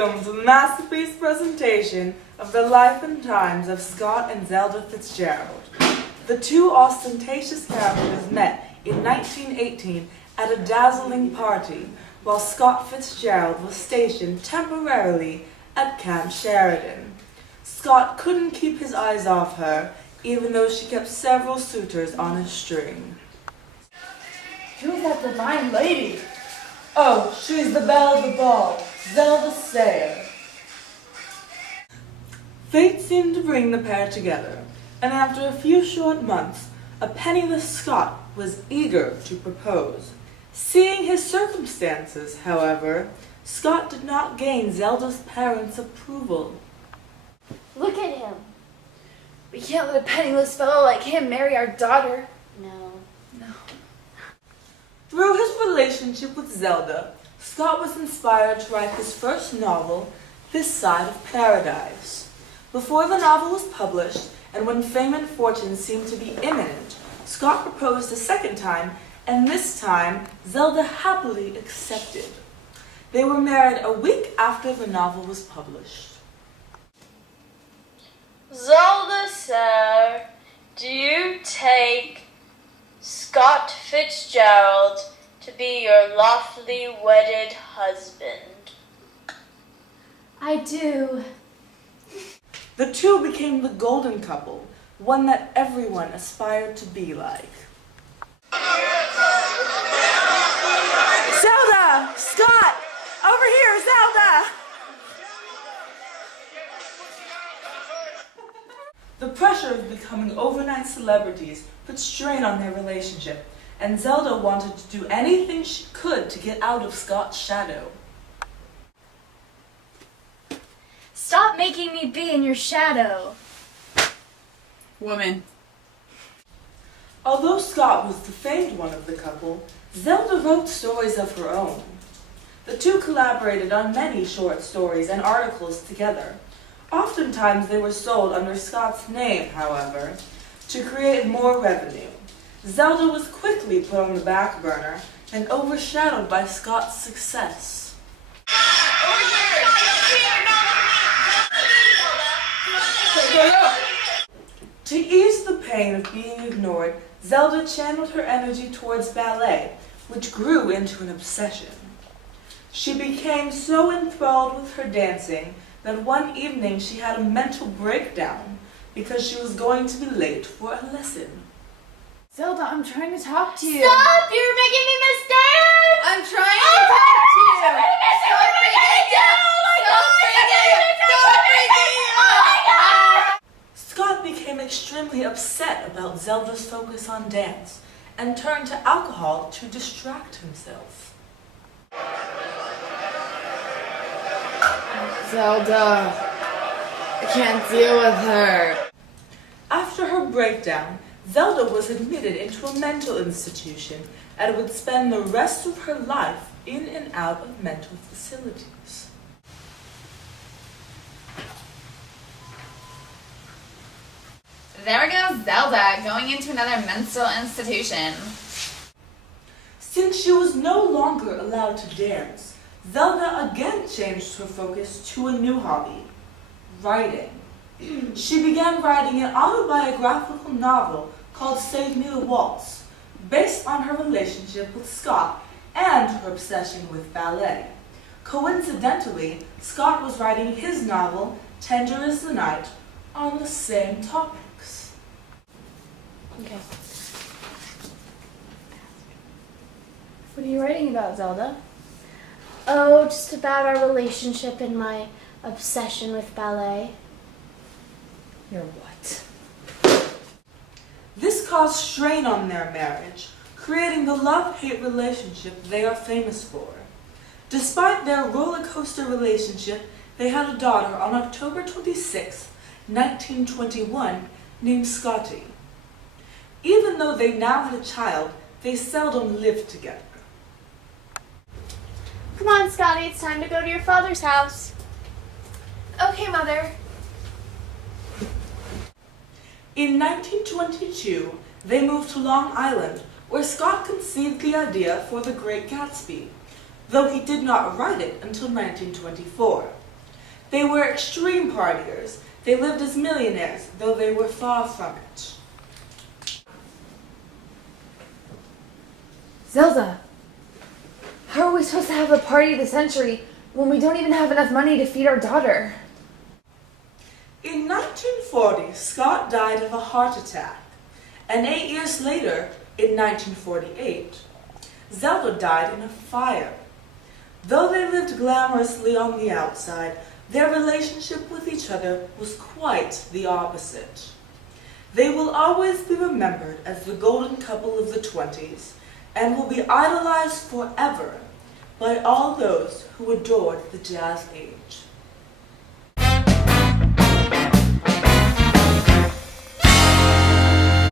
Welcome to the masterpiece presentation of the life and times of Scott and Zelda Fitzgerald. The two ostentatious characters met in 1918 at a dazzling party while Scott Fitzgerald was stationed temporarily at Camp Sheridan. Scott couldn't keep his eyes off her, even though she kept several suitors on a string. Who's that divine lady? Oh, she's the belle of the ball, Zelda Sayre. Fate seemed to bring the pair together, and after a few short months, a penniless Scot was eager to propose. Seeing his circumstances, however, Scott did not gain Zelda's parents' approval. Look at him. We can't let a penniless fellow like him marry our daughter. No. Through his relationship with Zelda, Scott was inspired to write his first novel, This Side of Paradise. Before the novel was published, and when fame and fortune seemed to be imminent, Scott proposed a second time, and this time Zelda happily accepted. They were married a week after the novel was published. Zelda, sir, do you take Scott Fitzgerald to be your lawfully wedded husband? I do. The two became the golden couple, one that everyone aspired to be like. Zelda! Scott! Over here, Zelda! The pressure of becoming overnight celebrities put strain on their relationship, and Zelda wanted to do anything she could to get out of Scott's shadow. Stop making me be in your shadow. Woman. Although Scott was the famed one of the couple, Zelda wrote stories of her own. The two collaborated on many short stories and articles together. Oftentimes they were sold under Scott's name, however, to create more revenue. Zelda was quickly put on the back burner and overshadowed by Scott's success. To ease the pain of being ignored, Zelda channeled her energy towards ballet, which grew into an obsession. She became so enthralled with her dancing that one evening she had a mental breakdown because she was going to be late for a lesson. Zelda, I'm trying to talk to you. Stop! You're making me miss dance! I'm trying to talk to you. Stop freaking out. Scott became extremely upset about Zelda's focus on dance and turned to alcohol to distract himself. Zelda, I can't deal with her. After her breakdown, Zelda was admitted into a mental institution and would spend the rest of her life in and out of mental facilities. There goes Zelda, going into another mental institution. Since she was no longer allowed to dance, Zelda again changed her focus to a new hobby, writing. She began writing an autobiographical novel called Save Me the Waltz, based on her relationship with Scott and her obsession with ballet. Coincidentally, Scott was writing his novel, Tender as the Night, on the same topics. Okay. What are you writing about, Zelda? Oh, just about our relationship and my obsession with ballet. Your what? This caused strain on their marriage, creating the love-hate relationship they are famous for. Despite their roller coaster relationship, they had a daughter on October 26, 1921, named Scotty. Even though they now had a child, they seldom lived together. Come on, Scotty, it's time to go to your father's house. Okay, Mother. In 1922, they moved to Long Island, where Scott conceived the idea for The Great Gatsby, though he did not write it until 1924. They were extreme partiers. They lived as millionaires, though they were far from it. Zelda, how are we supposed to have the party of the century when we don't even have enough money to feed our daughter? In 1940, Scott died of a heart attack, and 8 years later, in 1948, Zelda died in a fire. Though they lived glamorously on the outside, their relationship with each other was quite the opposite. They will always be remembered as the golden couple of the 20s and will be idolized forever by all those who adored the Jazz Age.